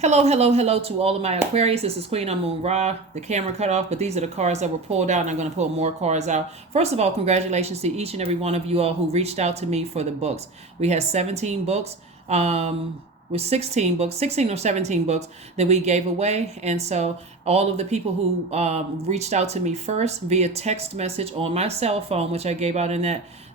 Hello, hello, hello to all of my Aquarius. This is Queen Amun Ra. The camera cut off, but these are the cards that were pulled out, and I'm going to pull more cards out. First of all, congratulations to each and every one of you all who reached out to me for the books. We had 17 books. With 16 books, 16 or 17 books that we gave away. And so all of the people who reached out to me first via text message on my cell phone, which I gave out in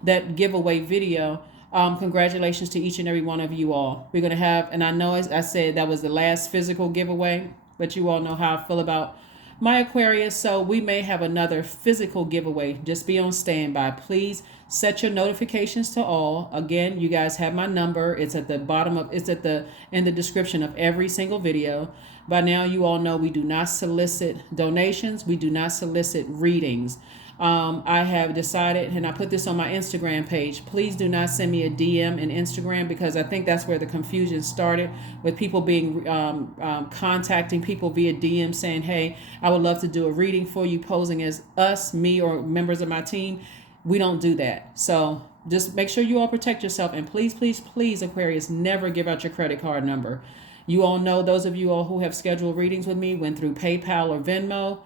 that giveaway video, congratulations to each and every one of you all. We're going to have, and I know I said that was the last physical giveaway, but you all know how I feel about my Aquarius. So we may have another physical giveaway. Just be on standby. Please set your notifications to all. Again, you guys have my number. It's at the bottom of, in the description of every single video. By now, you all know we do not solicit donations. We do not solicit readings. I have decided, and I put this on my Instagram page, please do not send me a DM in Instagram, because I think that's where the confusion started, with people being contacting people via DM saying, hey, I would love to do a reading for you, posing as us, me, or members of my team. We don't do that. So just make sure you all protect yourself. And please, please, please, Aquarius, never give out your credit card number. You all know, those of you all who have scheduled readings with me went through PayPal or Venmo.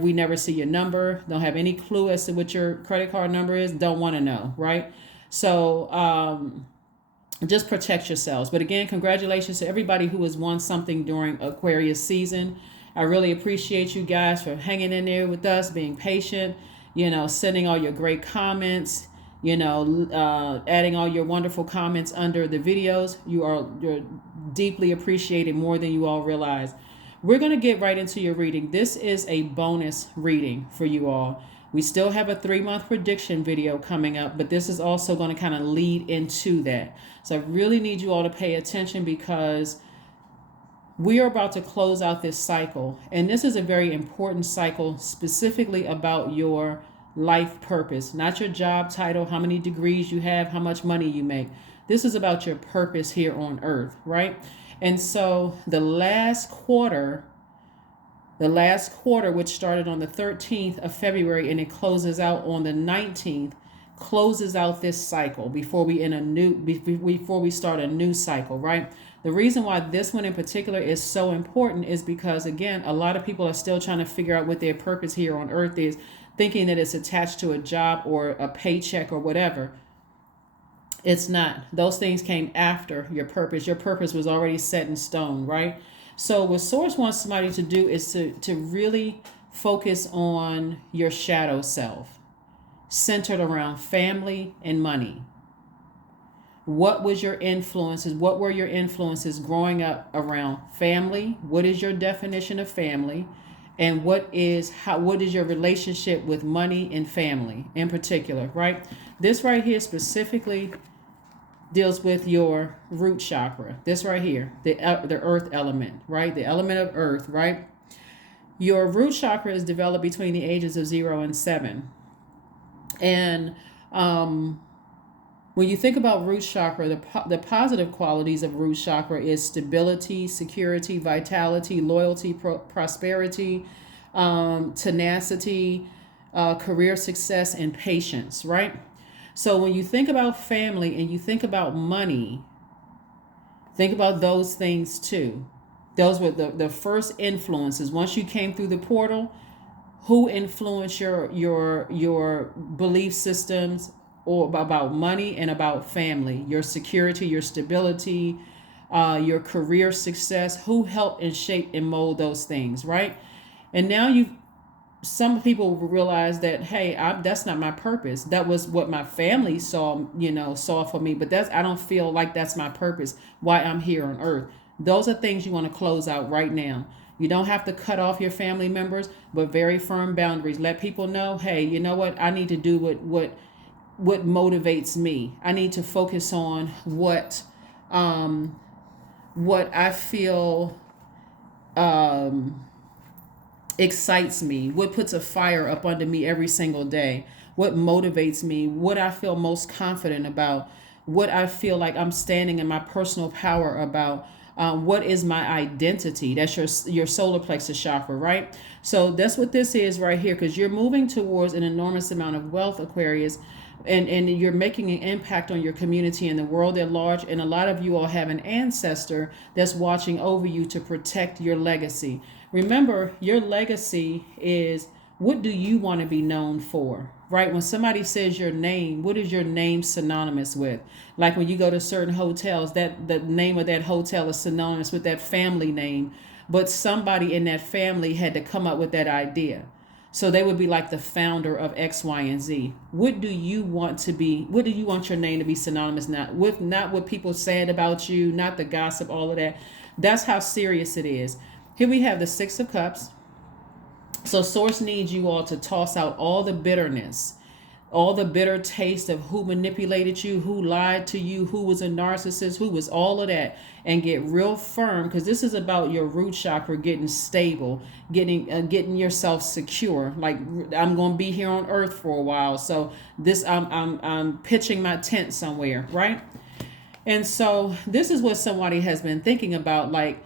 We never see your number. Don't have any clue as to what your credit card number is. Don't want to know, right? So just protect yourselves. But again, congratulations to everybody who has won something during Aquarius season. I really appreciate you guys for hanging in there with us, being patient, sending all your great comments, adding all your wonderful comments under the videos. You're deeply appreciated, more than you all realize. We're going to get right into your reading. This is a bonus reading for you all. We still have a 3-month prediction video coming up, but this is also going to kind of lead into that. So I really need you all to pay attention, because we are about to close out this cycle. And this is a very important cycle, specifically about your life purpose, not your job title, how many degrees you have, how much money you make. This is about your purpose here on earth, right? And so the last quarter, which started on the 13th of February and it closes out on the 19th, closes out this cycle before we start a new cycle, right? The reason why this one in particular is so important is because, again, a lot of people are still trying to figure out what their purpose here on earth is, thinking that it's attached to a job or a paycheck or whatever. It's not. Those things came after your purpose. Your purpose was already set in stone, right? So what Source wants somebody to do is to really focus on your shadow self, centered around family and money. What was your influences? What were your influences growing up around family? What is your definition of family? And what is your relationship with money and family in particular, right? This right here specifically deals with your root chakra. This right here, the earth element, right? The element of earth, right? Your root chakra is developed between the ages of 0 and 7. And when you think about root chakra, the positive qualities of root chakra is stability, security, vitality, loyalty, prosperity, tenacity, career success, and patience, right? So when you think about family and you think about money, think about those things too. Those were the first influences. Once you came through the portal, who influenced your belief systems or about money and about family, your security, your stability, your career success? Who helped and shape and mold those things, right? And now some people realize that, hey, that's not my purpose. That was what my family saw for me, but I don't feel like that's my purpose, why I'm here on earth. Those are things you want to close out right now. You don't have to cut off your family members, but very firm boundaries. Let people know, hey, you know what? I need to do what motivates me. I need to focus on what I feel excites me, what puts a fire up under me every single day, what motivates me, what I feel most confident about, what I feel like I'm standing in my personal power about, what is my identity. That's your solar plexus chakra, right? So that's what this is right here, because you're moving towards an enormous amount of wealth, Aquarius, and you're making an impact on your community and the world at large. And a lot of you all have an ancestor that's watching over you to protect your legacy. Remember, your legacy is, what do you want to be known for? Right? When somebody says your name, what is your name synonymous with? Like when you go to certain hotels, that the name of that hotel is synonymous with that family name, but somebody in that family had to come up with that idea. So they would be like the founder of X, Y, and Z. What do you want to be? What do you want your name to be synonymous with? Not what people said about you, not the gossip, all of that. That's how serious it is. Here we have the Six of Cups. So Source needs you all to toss out all the bitterness, all the bitter taste of who manipulated you, who lied to you, who was a narcissist, who was all of that, and get real firm, because this is about your root chakra getting stable, getting yourself secure. Like, I'm going to be here on earth for a while, so this I'm pitching my tent somewhere, right? And so this is what somebody has been thinking about, like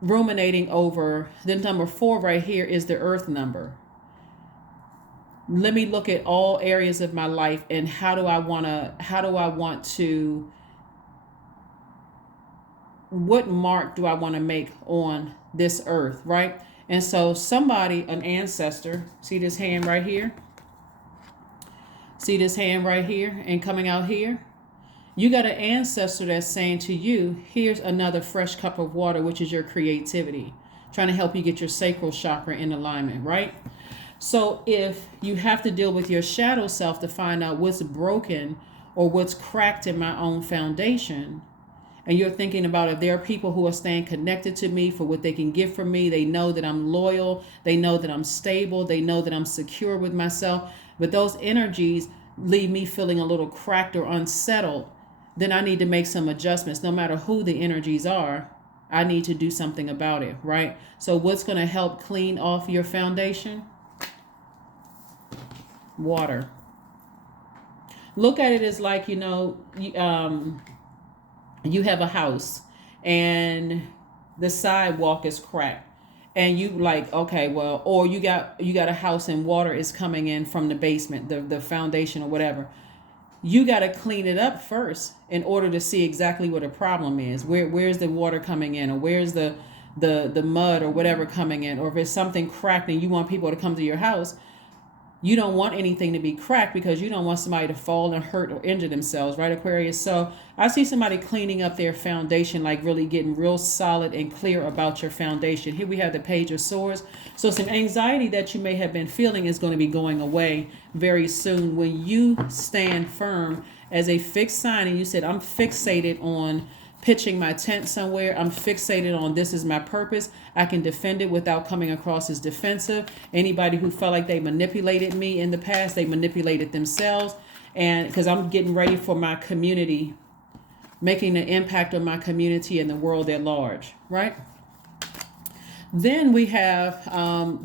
ruminating over. The number 4 right here is the earth number. Let me look at all areas of my life and how do I want to, what mark do I want to make on this earth, right? And so somebody, an ancestor, see this hand right here? See this hand right here and coming out here? You got an ancestor that's saying to you, here's another fresh cup of water, which is your creativity, trying to help you get your sacral chakra in alignment, right? So if you have to deal with your shadow self to find out what's broken or what's cracked in my own foundation, and you're thinking about if there are people who are staying connected to me for what they can get from me, they know that I'm loyal, they know that I'm stable, they know that I'm secure with myself, but those energies leave me feeling a little cracked or unsettled, then I need to make some adjustments. No matter who the energies are, I need to do something about it, right? So what's going to help clean off your foundation? Water. Look at it as like, you have a house and the sidewalk is cracked. And you like, okay, well, or you got a house and water is coming in from the basement, the foundation or whatever. You got to clean it up first in order to see exactly what the problem is. Where's the water coming in, or where's the mud or whatever coming in, or if it's something cracked and you want people to come to your house, you don't want anything to be cracked because you don't want somebody to fall and hurt or injure themselves, right, Aquarius? So I see somebody cleaning up their foundation, like really getting real solid and clear about your foundation. Here we have the Page of Swords. So some anxiety that you may have been feeling is going to be going away very soon when you stand firm as a fixed sign and you said, I'm fixated on pitching my tent somewhere. I'm fixated on this is my purpose. I can defend it without coming across as defensive. Anybody who felt like they manipulated me in the past, they manipulated themselves. And because I'm getting ready for my community, making an impact on my community and the world at large, right? Then we have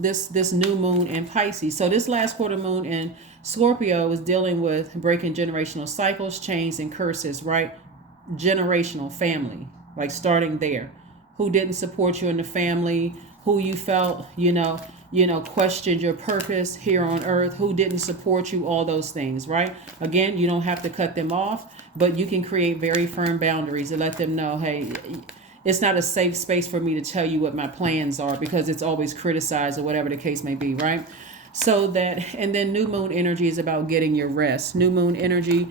this new moon in Pisces. So this last quarter moon in Scorpio is dealing with breaking generational cycles, chains, and curses, right? Generational family, like starting there. Who didn't support you in the family, who you felt, questioned your purpose here on earth, who didn't support you, all those things, right? Again, you don't have to cut them off, but you can create very firm boundaries and let them know, hey, it's not a safe space for me to tell you what my plans are because it's always criticized or whatever the case may be, right? So that, and then new moon energy is about getting your rest. New moon energy,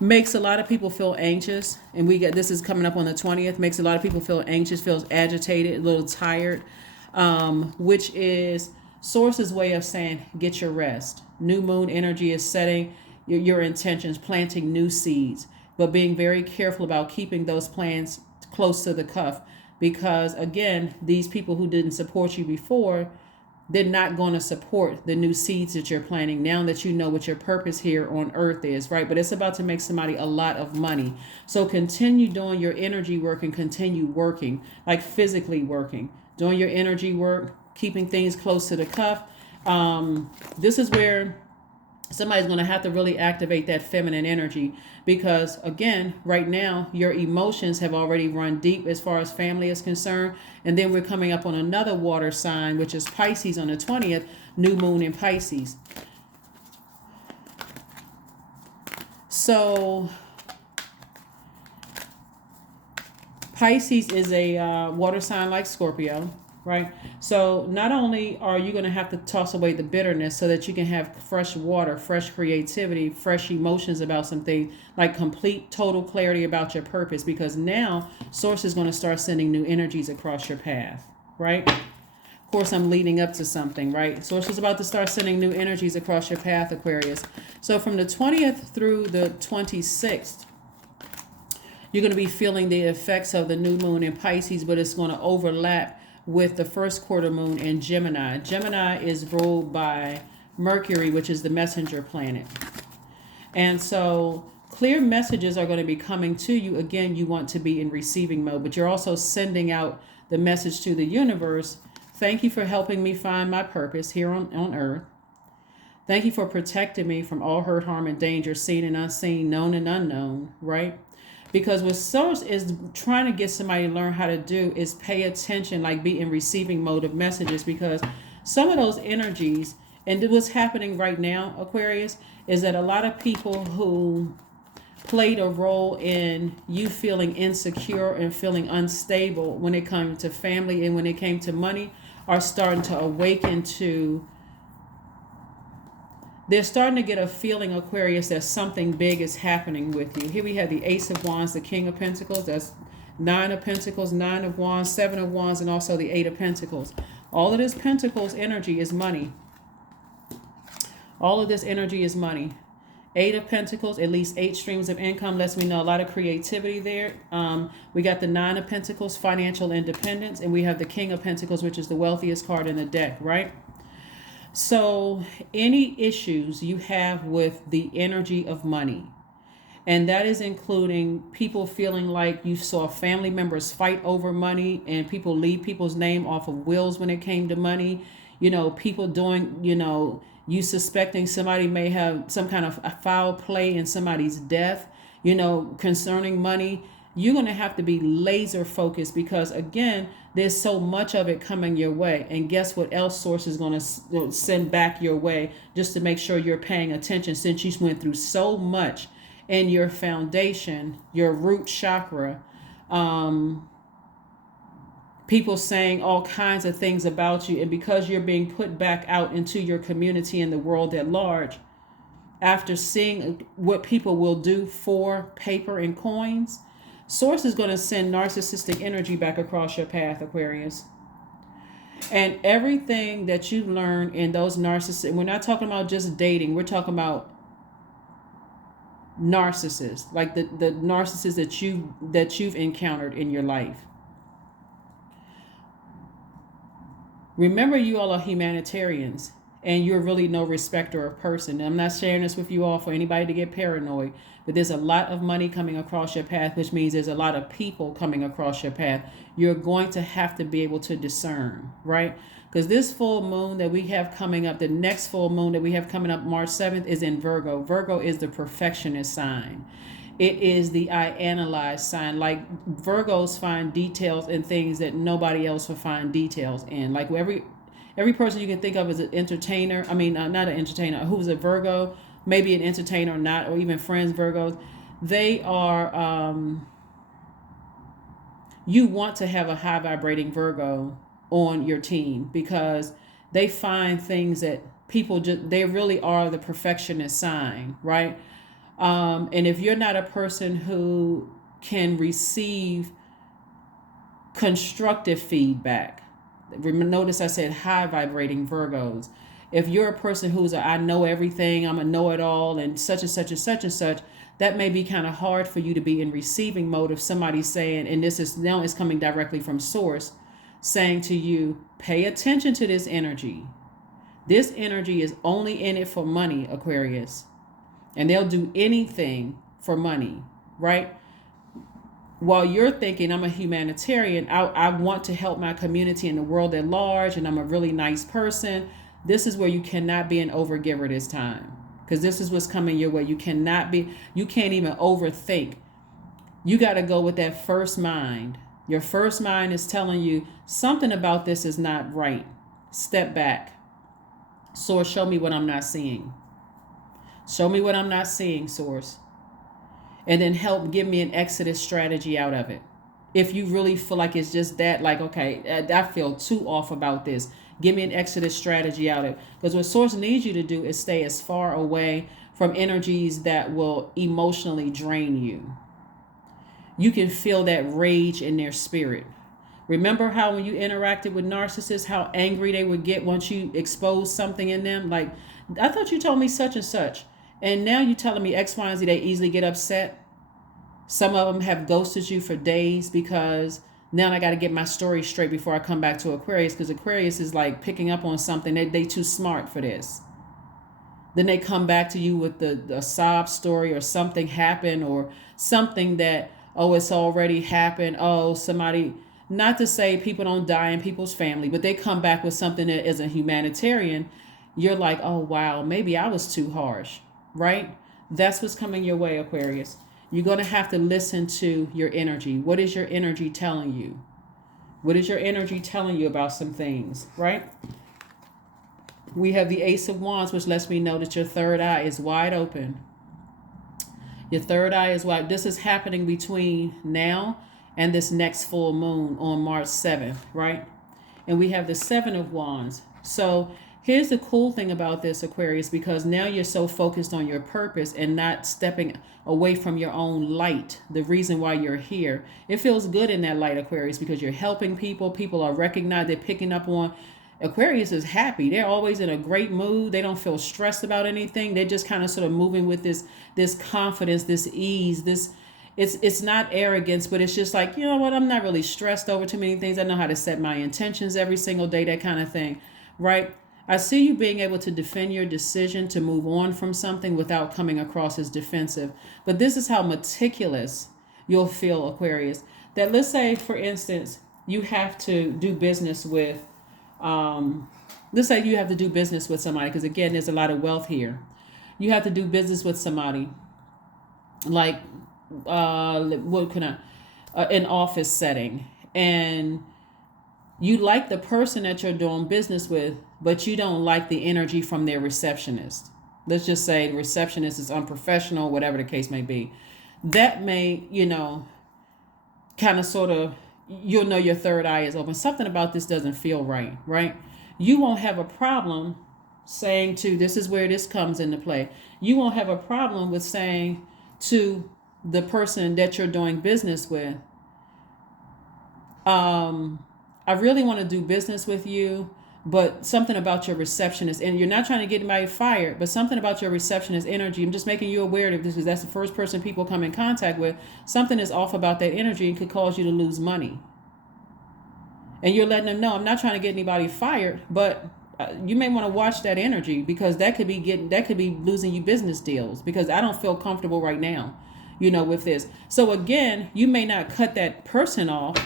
makes a lot of people feel anxious, and this is coming up on the 20th, makes a lot of people feel anxious, feels agitated, a little tired, which is Source's way of saying get your rest. New moon energy is setting your intentions, planting new seeds, but being very careful about keeping those plans close to the cuff, because again, these people who didn't support you before, they're not going to support the new seeds that you're planting now that you know what your purpose here on earth is, right? But it's about to make somebody a lot of money. So continue doing your energy work and continue working, like physically working, doing your energy work, keeping things close to the cuff. This is where somebody's going to have to really activate that feminine energy because, again, right now, your emotions have already run deep as far as family is concerned. And then we're coming up on another water sign, which is Pisces on the 20th, new moon in Pisces. So Pisces is a water sign like Scorpio, right? So not only are you going to have to toss away the bitterness so that you can have fresh water, fresh creativity, fresh emotions about something, like complete, total clarity about your purpose, because now Source is going to start sending new energies across your path, right? Of course, I'm leading up to something, right? Source is about to start sending new energies across your path, Aquarius. So from the 20th through the 26th, you're going to be feeling the effects of the new moon in Pisces, but it's going to overlap with the first quarter moon in Gemini. Gemini is ruled by Mercury, which is the messenger planet. And so clear messages are going to be coming to you. Again, you want to be in receiving mode, but you're also sending out the message to the universe. Thank you for helping me find my purpose here on earth. Thank you for protecting me from all hurt, harm, and danger, seen and unseen, known and unknown, right? Because what Source is trying to get somebody to learn how to do is pay attention, like be in receiving mode of messages, because some of those energies, and what's happening right now, Aquarius, is that a lot of people who played a role in you feeling insecure and feeling unstable when it comes to family and when it came to money are starting to awaken to. They're starting to get a feeling, Aquarius, that something big is happening with you. Here we have the Ace of Wands, the King of Pentacles. That's 9 of Pentacles, 9 of Wands, 7 of Wands, and also the 8 of Pentacles. All of this Pentacles energy is money. All of this energy is money. 8 of Pentacles, at least 8 streams of income, lets me know a lot of creativity there. We got the 9 of Pentacles, financial independence, and we have the King of Pentacles, which is the wealthiest card in the deck, right? So any issues you have with the energy of money, and that is including people feeling like you saw family members fight over money and people leave people's name off of wills when it came to money, you know, people doing, you know, you suspecting somebody may have some kind of a foul play in somebody's death, you know, concerning money. You're going to have to be laser focused, because again, there's so much of it coming your way. And guess what else Source is going to send back your way, just to make sure you're paying attention, since you went through so much in your foundation, your root chakra. People saying all kinds of things about you. And because you're being put back out into your community and the world at large, after seeing what people will do for paper and coins, Source is going to send narcissistic energy back across your path, Aquarius. And everything that you learn in those narcissists, we're not talking about just dating, we're talking about narcissists, like the narcissists that you've encountered in your life. Remember, you all are humanitarians, and you're really no respecter of person. I'm not sharing this with you all for anybody to get paranoid, but there's a lot of money coming across your path, which means there's a lot of people coming across your path. You're going to have to be able to discern, right? Because this full moon that we have coming up, the next full moon that we have coming up March 7th, is in Virgo. Virgo is the perfectionist sign. It is the I analyze sign. Like, Virgos find details in things that nobody else will find details in. Like, every person you can think of as an entertainer, not an entertainer, who's a Virgo, maybe an entertainer or not, or even friends Virgos, they are, you want to have a high vibrating Virgo on your team, because they find things that people they really are the perfectionist sign, right? And if you're not a person who can receive constructive feedback, notice I said high vibrating Virgos. If you're a person who's I know everything, I'm a know-it-all, and such and such and such and such, that may be kind of hard for you to be in receiving mode of somebody saying, and this is now is coming directly from Source, saying to you, pay attention to this energy. This energy is only in it for money, Aquarius. And they'll do anything for money, right? While you're thinking, I'm a humanitarian, I want to help my community and the world at large, and I'm a really nice person. This is where you cannot be an overgiver this time, because this is what's coming your way. You can't even overthink. You got to go with that first mind. Your first mind is telling you something about this is not right. Step back. Source, show me what I'm not seeing. Show me what I'm not seeing, Source. and then help give me an exodus strategy out of it. If you really feel like it's just that, like, okay, I feel too off about this, give me an exodus strategy out of it. Because what source needs you to do is stay as far away from energies that will emotionally drain you. You can feel that rage in their spirit. Remember how when you interacted with narcissists, how angry they would get once you expose something in them? Like, I thought you told me such and such, and now you're telling me X, Y, and Z. They easily get upset. Some of them have ghosted you for days because now I got to get my story straight before I come back to Aquarius, because Aquarius is like picking up on something. They too smart for this. Then they come back to you with the sob story, or something happened, or something that, oh, it's already happened. Oh, somebody, not to say people don't die in people's family, but they come back with something that is a humanitarian. You're like, oh, wow, maybe I was too harsh, right? That's what's coming your way, Aquarius. You're going to have to listen to your energy. What is your energy telling you? What is your energy telling you about some things, right? We have the Ace of Wands, which lets me know that your third eye is wide open. Your third eye is wide. This is happening between now and this next full moon on March 7th, right? And we have the Seven of Wands. So here's the cool thing about this, Aquarius, because now you're so focused on your purpose and not stepping away from your own light, the reason why you're here. It feels good in that light, Aquarius, because you're helping people. People are recognized. They're picking up on. Aquarius is happy. They're always in a great mood. They don't feel stressed about anything. They're just kind of sort of moving with this confidence, this ease, this. It's not arrogance, but it's just like, you know what, I'm not really stressed over too many things. I know how to set my intentions every single day, that kind of thing, right? I see you being able to defend your decision to move on from something without coming across as defensive. But this is how meticulous you'll feel, Aquarius. That, let's say, for instance, you have to do business with, let's say you have to do business with somebody, because again, there's a lot of wealth here. You have to do business with somebody, like, what can an office setting, and you like the person that you're doing business with, but you don't like the energy from their receptionist. Let's just say the receptionist is unprofessional, whatever the case may be. That may, kind of sort of, you'll know your third eye is open. Something about this doesn't feel right, right? You won't have a problem saying to, this is where this comes into play. You won't have a problem with saying to the person that you're doing business with, I really want to do business with you, but something about your receptionist, and you're not trying to get anybody fired, but something about your receptionist energy, I'm just making you aware of this because that's the first person people come in contact with. Something is off about that energy and could cause you to lose money. And you're letting them know, I'm not trying to get anybody fired, but you may want to watch that energy, because that could be losing you business deals, because I don't feel comfortable right now, with this. So again, you may not cut that person off,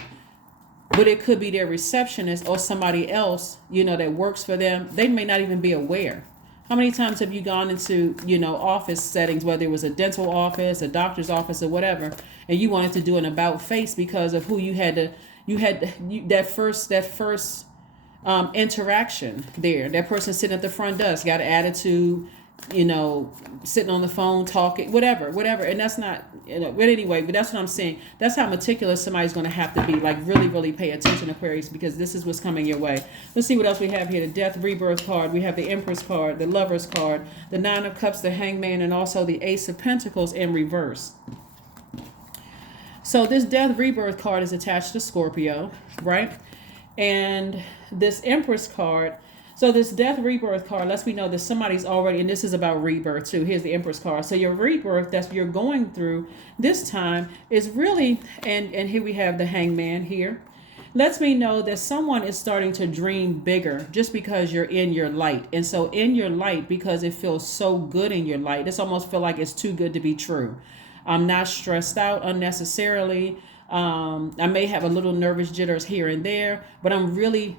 but it could be their receptionist or somebody else, that works for them. They may not even be aware. How many times have you gone into, office settings, whether it was a dental office, a doctor's office, or whatever, and you wanted to do an about face because of who you had that first interaction there. That person sitting at the front desk got an attitude, sitting on the phone talking, whatever. And that's not, but anyway, but that's what I'm saying. That's how meticulous somebody's going to have to be, like really, really pay attention, Aquarius, because this is what's coming your way. Let's see what else we have here. The Death Rebirth card. We have the Empress card, the Lovers card, the Nine of Cups, the Hangman, and also the Ace of Pentacles in reverse. So this Death Rebirth card is attached to Scorpio, right? And this Empress card, so this Death Rebirth card lets me know that somebody's already, and this is about rebirth too. Here's the Empress card. So your rebirth that you're going through this time is really, and here we have the Hangman here, lets me know that someone is starting to dream bigger just because you're in your light. And so in your light, because it feels so good in your light, it's almost feel like it's too good to be true. I'm not stressed out unnecessarily. I may have a little nervous jitters here and there, but I'm really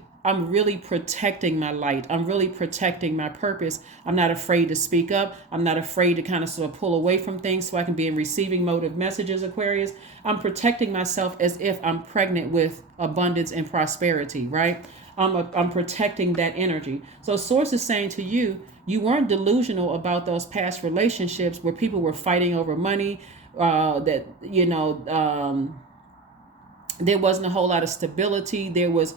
protecting my light. I'm really protecting my purpose. I'm not afraid to speak up. I'm not afraid to kind of sort of pull away from things so I can be in receiving mode of messages, Aquarius. I'm protecting myself as if I'm pregnant with abundance and prosperity, right? I'm protecting that energy. So Source is saying to you, you weren't delusional about those past relationships where people were fighting over money, that, there wasn't a whole lot of stability. There was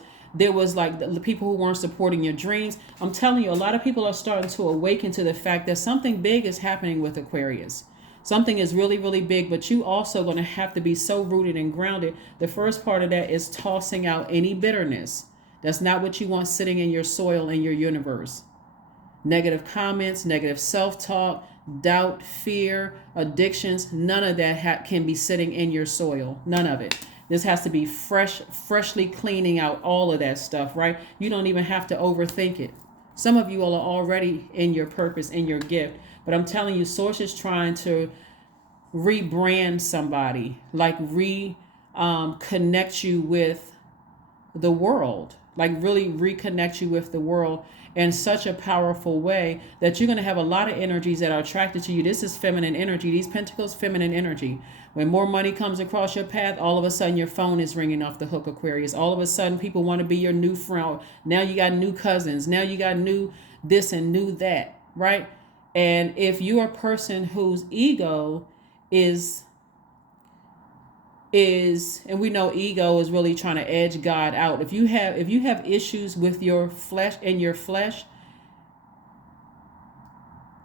like the people who weren't supporting your dreams. I'm telling you, a lot of people are starting to awaken to the fact that something big is happening with Aquarius. Something is really, really big, but you also going to have to be so rooted and grounded. The first part of that is tossing out any bitterness. That's not what you want sitting in your soil, in your universe. Negative comments, negative self-talk, doubt, fear, addictions, none of that can be sitting in your soil. None of it. This has to be freshly cleaning out all of that stuff, right? You don't even have to overthink it. Some of you all are already in your purpose, in your gift. But I'm telling you, Source is trying to rebrand somebody, like connect you with the world, like really reconnect you with the world in such a powerful way that you're going to have a lot of energies that are attracted to you. This is feminine energy. These pentacles, feminine energy. When more money comes across your path, all of a sudden your phone is ringing off the hook, Aquarius. All of a sudden people want to be your new friend. Now you got new cousins. Now you got new this and new that, right? And if you're a person whose ego is, and we know ego is really trying to edge God out. If you have issues with your flesh and your flesh,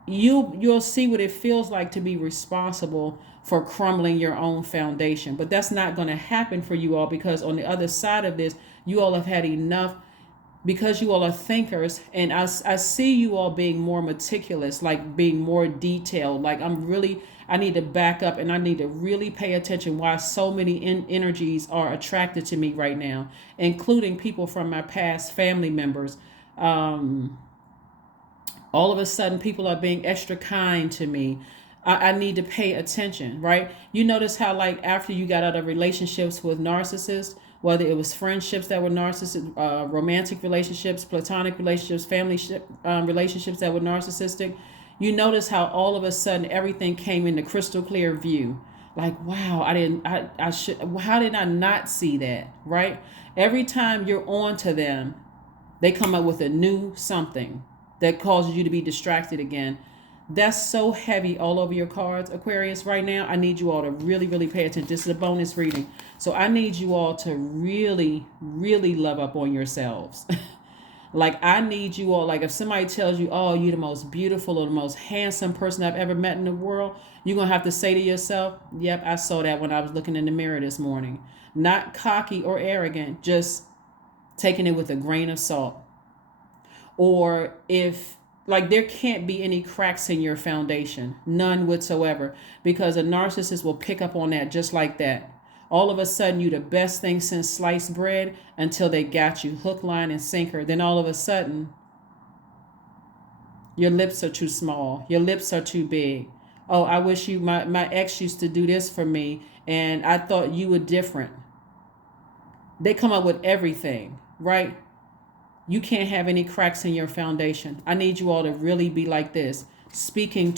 you'll see what it feels like to be responsible for crumbling your own foundation. But that's not going to happen for you all, because on the other side of this, you all have had enough, because you all are thinkers, and I see you all being more meticulous, like being more detailed. Like I need to back up and I need to really pay attention why so many energies are attracted to me right now, including people from my past, family members. All of a sudden, people are being extra kind to me. I need to pay attention, right? You notice how, like, after you got out of relationships with narcissists, whether it was friendships that were narcissistic, romantic relationships, platonic relationships, family relationships that were narcissistic, you notice how all of a sudden everything came into crystal clear view. Like, wow, how did I not see that, right? Every time you're on to them, they come up with a new something that causes you to be distracted again. That's so heavy all over your cards, Aquarius, right now. I need you all to really, really pay attention. This is a bonus reading. So I need you all to really, really love up on yourselves. Like, I need you all, like, if somebody tells you, oh, you're the most beautiful or the most handsome person I've ever met in the world, you're going to have to say to yourself, yep, I saw that when I was looking in the mirror this morning. Not cocky or arrogant, just taking it with a grain of salt. Or if, like, there can't be any cracks in your foundation, none whatsoever, because a narcissist will pick up on that just like that. All of a sudden, you the best thing since sliced bread until they got you hook, line, and sinker. Then all of a sudden, your lips are too small. Your lips are too big. Oh, I wish my ex used to do this for me, and I thought you were different. They come up with everything, right? You can't have any cracks in your foundation. I need you all to really be like this, sending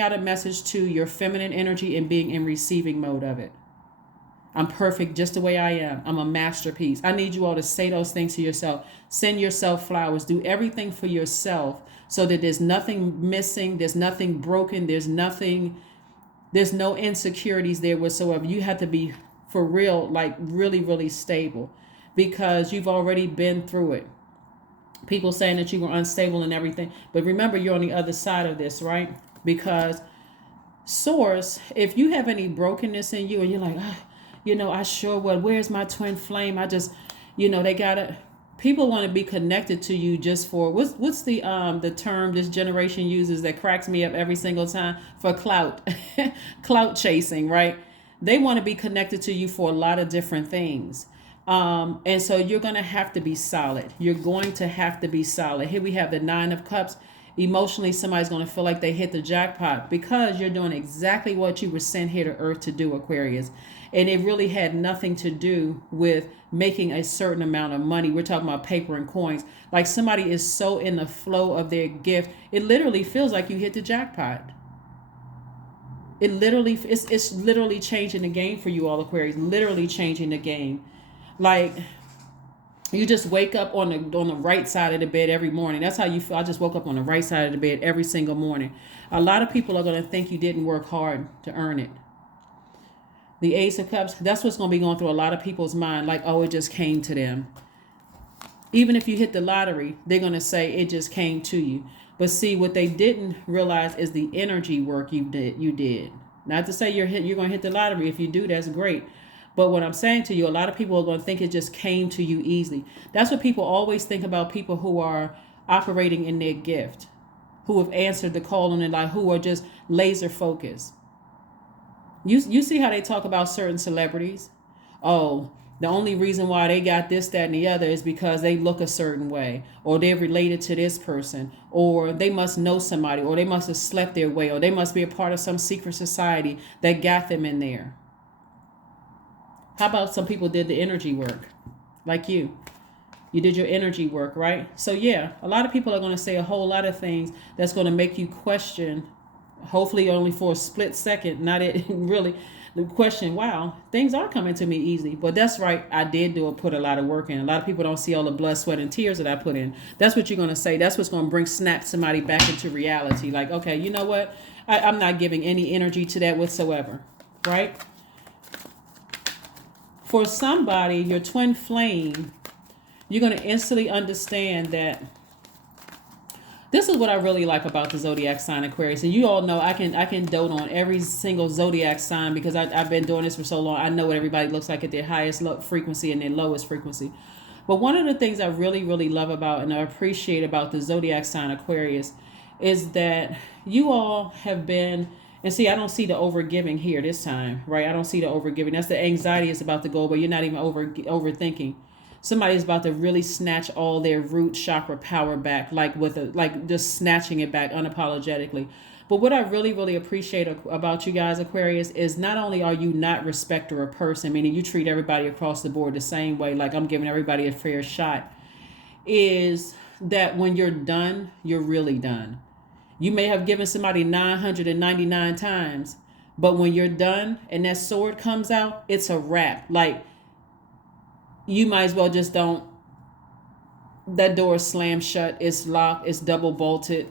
out a message to your feminine energy and being in receiving mode of it. I'm perfect just the way I am. I'm a masterpiece. I need you all to say those things to yourself. Send yourself flowers. Do everything for yourself so that there's nothing missing. There's nothing broken. There's no insecurities there whatsoever. You have to be, for real, like really, really stable, because you've already been through it. People saying that you were unstable and everything. But remember, you're on the other side of this, right? Because Source, if you have any brokenness in you and you're like, I sure would. Where's my twin flame? I just, people want to be connected to you just for, what's the term this generation uses that cracks me up every single time? For clout. Clout chasing, right? They want to be connected to you for a lot of different things. And so you're going to have to be solid. You're going to have to be solid. Here we have the 9 of Cups. Emotionally, somebody's going to feel like they hit the jackpot because you're doing exactly what you were sent here to Earth to do, Aquarius. And it really had nothing to do with making a certain amount of money. We're talking about paper and coins. Like, somebody is so in the flow of their gift, it literally feels like you hit the jackpot. It's literally changing the game for you all, Aquarius. Literally changing the game. Like, You just wake up on the right side of the bed every morning. That's how you feel. I just woke up on the right side of the bed every single morning. A lot of people are going to think you didn't work hard to earn it. The Ace of Cups, that's what's going to be going through a lot of people's mind, like, oh, it just came to them. Even if you hit the lottery, they're going to say it just came to you. But see, what they didn't realize is the energy work you did. Not to say you're going to hit the lottery. If you do, that's great. But what I'm saying to you, a lot of people are going to think it just came to you easily. That's what people always think about people who are operating in their gift, who have answered the call in their life, who are just laser focused. You see how they talk about certain celebrities? Oh, the only reason why they got this, that, and the other is because they look a certain way, or they're related to this person, or they must know somebody, or they must have slept their way, or they must be a part of some secret society that got them in there. How about some people did the energy work, like you? You did your energy work, right? So yeah, a lot of people are going to say a whole lot of things that's going to make you question, hopefully only for a split second, not it really, the question, wow, things are coming to me easy. But that's right, I did put a lot of work in. A lot of people don't see all the blood, sweat, and tears that I put in. That's what you're going to say. That's what's going to snap somebody back into reality. Like, okay, you know what? I'm not giving any energy to that whatsoever, right? For somebody, your twin flame, you're going to instantly understand that this is what I really like about the Zodiac sign Aquarius. And you all know I can dote on every single Zodiac sign because I've been doing this for so long. I know what everybody looks like at their highest frequency and their lowest frequency. But one of the things I really, really love about and I appreciate about the Zodiac sign Aquarius is that you all have been, and see, I don't see the overgiving here this time, right? I don't see the overgiving. That's the anxiety is about to go, but you're not even overthinking. Somebody's about to really snatch all their root chakra power back, like just snatching it back unapologetically. But what I really, really appreciate about you guys, Aquarius, is not only are you not respecter of person, meaning you treat everybody across the board the same way, like I'm giving everybody a fair shot, is that when you're done, you're really done. You may have given somebody 999 times, but when you're done and that sword comes out, it's a wrap. Like, you might as well just don't, that door is slammed shut, it's locked, it's double bolted.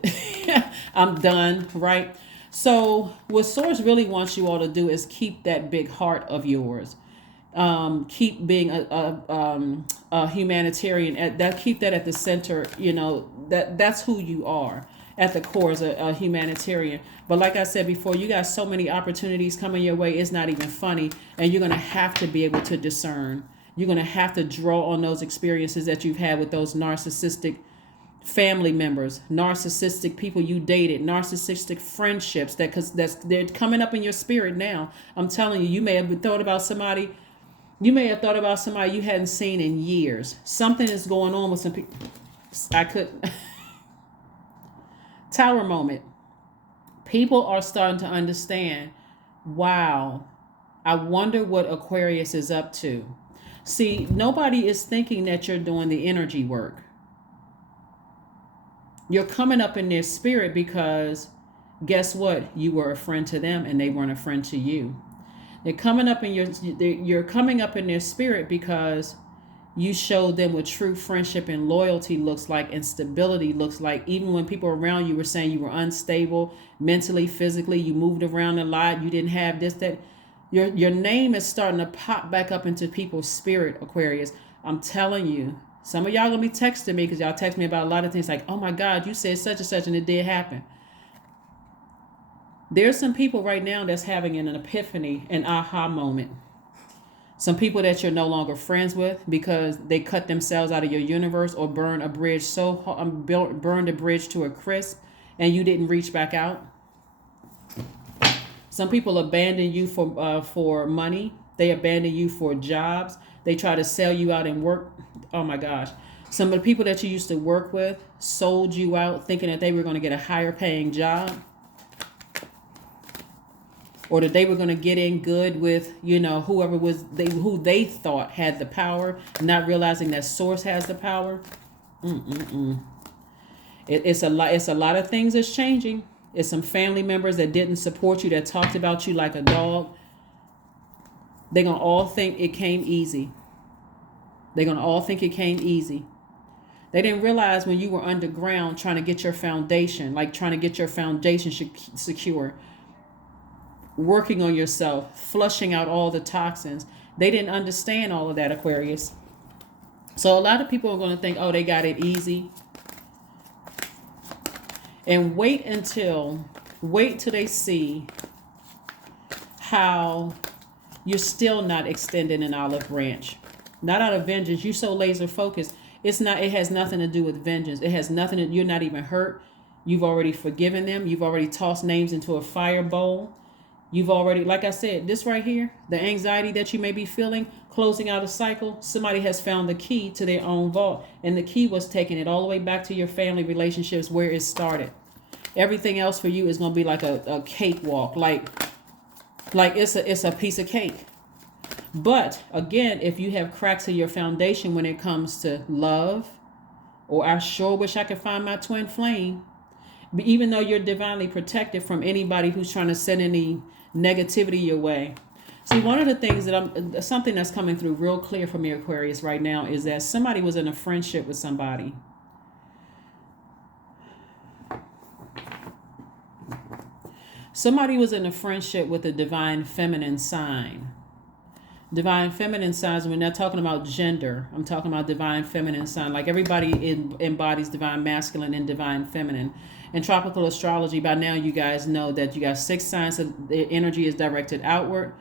I'm done, right? So what Source really wants you all to do is keep that big heart of yours. Keep being a humanitarian. Keep that at the center. You know that's who you are at the core as a humanitarian. But like I said before, you got so many opportunities coming your way. It's not even funny, and you're gonna have to be able to discern. You're going to have to draw on those experiences that you've had with those narcissistic family members, narcissistic people you dated, narcissistic friendships they're coming up in your spirit now. I'm telling you, you may have thought about somebody you hadn't seen in years. Something is going on with some people. Tower moment. People are starting to understand, wow, I wonder what Aquarius is up to. See, nobody is thinking that you're doing the energy work. You're coming up in their spirit because guess what? You were a friend to them and they weren't a friend to you. You're coming up in their spirit because you showed them what true friendship and loyalty looks like and stability looks like. Even when people around you were saying you were unstable mentally, physically, you moved around a lot, you didn't have this, that. Your name is starting to pop back up into people's spirit, Aquarius. I'm telling you, some of y'all gonna be texting me because y'all text me about a lot of things like, oh my God, you said such and such and it did happen. There's some people right now that's having an epiphany, an aha moment. Some people that you're no longer friends with because they cut themselves out of your universe or burned a bridge to a crisp and you didn't reach back out. Some people abandon you for money. They abandon you for jobs. They try to sell you out and work. Oh my gosh. Some of the people that you used to work with sold you out thinking that they were going to get a higher paying job. Or that they were going to get in good with, who they thought had the power, not realizing that Source has the power. It's a lot of things that's changing. It's some family members that didn't support you, that talked about you like a dog. They're going to all think it came easy. They're going to all think it came easy. They didn't realize when you were underground trying to get your foundation, like trying to get your foundation secure, working on yourself, flushing out all the toxins. They didn't understand all of that, Aquarius. So a lot of people are going to think, oh, they got it easy. And wait till they see how you're still not extending an olive branch. Not out of vengeance. You're so laser focused. It has nothing to do with vengeance. It has nothing to, you're not even hurt. You've already forgiven them. You've already tossed names into a fire bowl. You've already, like I said, this right here, the anxiety that you may be feeling, closing out a cycle, somebody has found the key to their own vault. And the key was taking it all the way back to your family relationships where it started. Everything else for you is going to be like a cakewalk. Like it's a piece of cake. But again, if you have cracks in your foundation when it comes to love, or I sure wish I could find my twin flame, but even though you're divinely protected from anybody who's trying to send any negativity your way. See, one of the things that something that's coming through real clear for me, Aquarius, right now is that somebody was in a friendship with somebody. Somebody was in a friendship with a divine feminine sign. Divine feminine signs, we're not talking about gender. I'm talking about divine feminine sign. Like everybody embodies divine masculine and divine feminine. In tropical astrology, by now you guys know that you got 6 signs of the energy is directed outward,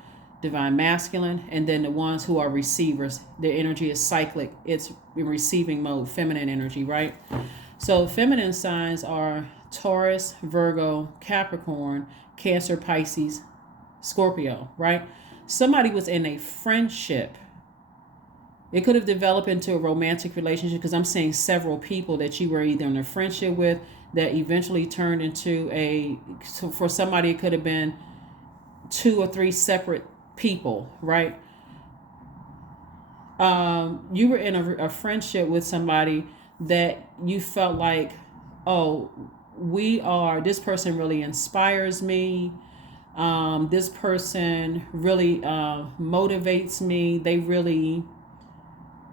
divine masculine, and then the ones who are receivers, their energy is cyclic. It's in receiving mode, feminine energy, right? So feminine signs are Taurus, Virgo, Capricorn, Cancer, Pisces, Scorpio, right? Somebody was in a friendship. It could have developed into a romantic relationship because I'm seeing several people that you were either in a friendship with that eventually turned into for somebody it could have been 2 or 3 separate people, right? You were in a friendship with somebody that you felt like, oh, this person really inspires me. This person really motivates me.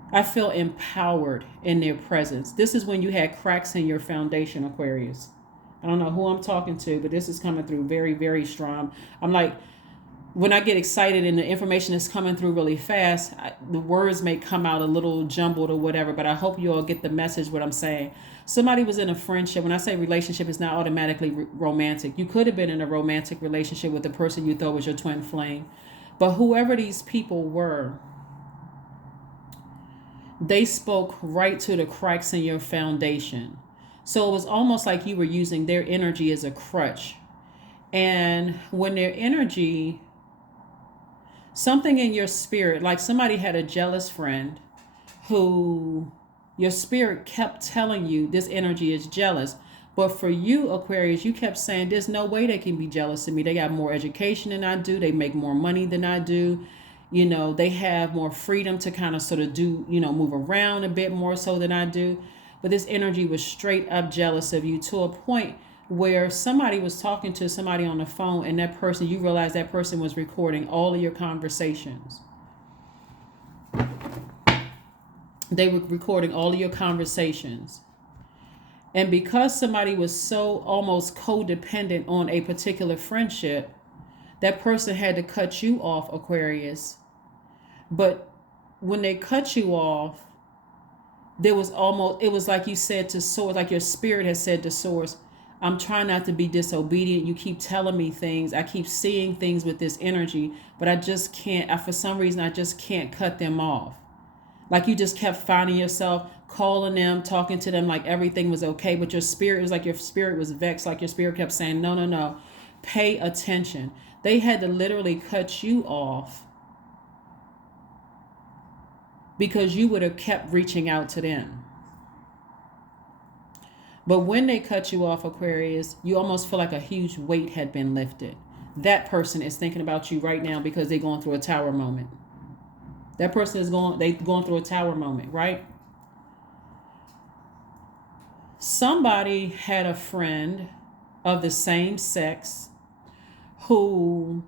I feel empowered in their presence. This is when you had cracks in your foundation, Aquarius. I don't know who I'm talking to, but this is coming through very, very strong. I'm like, when I get excited and the information is coming through really fast, the words may come out a little jumbled or whatever, but I hope you all get the message, what I'm saying. Somebody was in a friendship. When I say relationship, it's not automatically romantic. You could have been in a romantic relationship with the person you thought was your twin flame. But whoever these people were, they spoke right to the cracks in your foundation. So it was almost like you were using their energy as a crutch. And when their energy, something in your spirit, like somebody had a jealous friend who your spirit kept telling you this energy is jealous. But for you, Aquarius, you kept saying there's no way they can be jealous of me. They got more education than I do. They make more money than I do. You know, they have more freedom to kind of sort of do, move around a bit more so than I do. But this energy was straight up jealous of you to a point where somebody was talking to somebody on the phone and that person, you realize that person was recording all of your conversations. They were recording all of your conversations. And because somebody was so almost codependent on a particular friendship, that person had to cut you off, Aquarius. But when they cut you off, it was like you said to Source, like your spirit has said to Source, I'm trying not to be disobedient. You keep telling me things. I keep seeing things with this energy, but I just can't, for some reason, I just can't cut them off. Like you just kept finding yourself calling them, talking to them like everything was okay. But your spirit, it was like your spirit was vexed. Like your spirit kept saying, no, pay attention. They had to literally cut you off because you would have kept reaching out to them. But when they cut you off, Aquarius, you almost feel like a huge weight had been lifted. That person is thinking about you right now because they're going through a tower moment. That person is going through a tower moment, right? Somebody had a friend of the same sex who,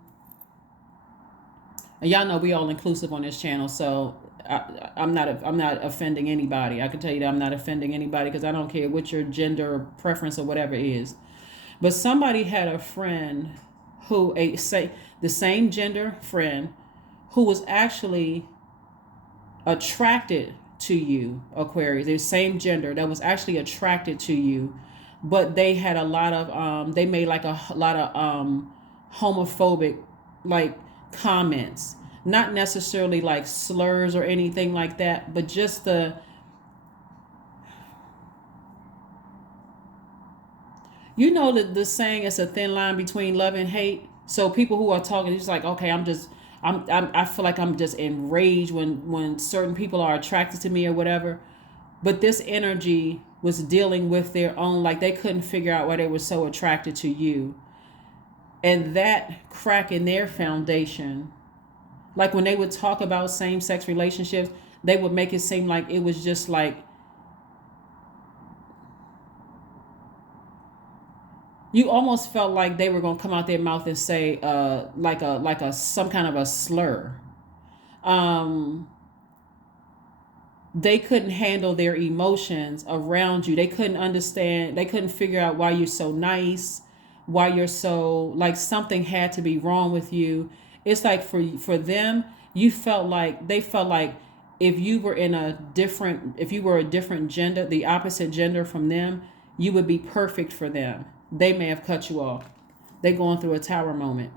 and y'all know we all inclusive on this channel, so I'm not offending anybody. I can tell you that I'm not offending anybody because I don't care what your gender preference or whatever is. But somebody had a friend who say the same gender friend who was actually attracted to you, Aquarius. The same gender that was actually attracted to you, but they had a lot of they made like a lot of homophobic like comments, not necessarily like slurs or anything like that, but just the the saying, it's a thin line between love and hate. So people who are talking, it's like, okay, I feel like I'm just enraged when certain people are attracted to me or whatever. But this energy was dealing with their own, like they couldn't figure out why they were so attracted to you. And that crack in their foundation, like when they would talk about same-sex relationships, they would make it seem like it was just like, you almost felt like they were going to come out their mouth and say like a some kind of a slur. They couldn't handle their emotions around you. They couldn't understand. They couldn't figure out why you're so nice, why you're so, like something had to be wrong with you. It's like for them, they felt like if you were a different gender, the opposite gender from them, you would be perfect for them. They may have cut you off. They're going through a tower moment,